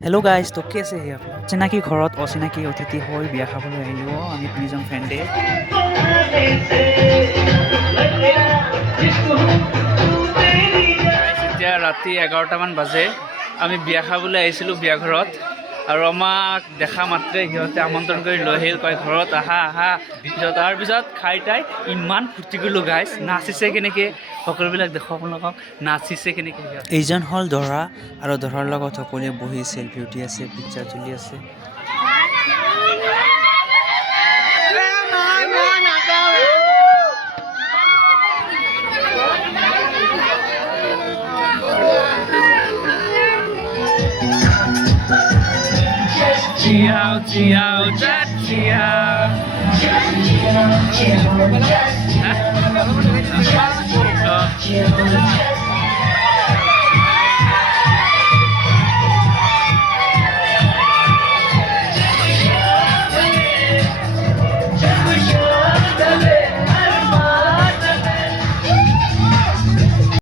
Hello' guys তো কেছে হে আপোনাক চিনাকি ঘৰত অচিনাকি অতিথি হৈ বিয়া খাবলৈ আহিলো আমি তিনিজন ফ্ৰেণ্ডে এতিয়া ৰাতি 11টামান বাজে আমি বিয়া খাবলৈ আহিছিলোঁ বিয়া ঘৰত আৰু আমাক দেখা মাত্ৰে সিহঁতে আমন্ত্ৰণ কৰি লৈ আহিল কয় ঘৰত আহা আহা তাৰপিছত খাই তাই ইমান ফূৰ্তি কৰিলোঁ গাইজ নাচিছে কেনেকৈ সকলোবিলাক দেখুৱাব আপোনালোকক নাচিছে কেনেকৈ এইজন হ'ল দৰা আৰু দৰাৰ লগত সকলোৱে বহি চেলফি উঠি আছে পিকচাৰ তুলি আছে Ciao, ciao, ciao, ciao.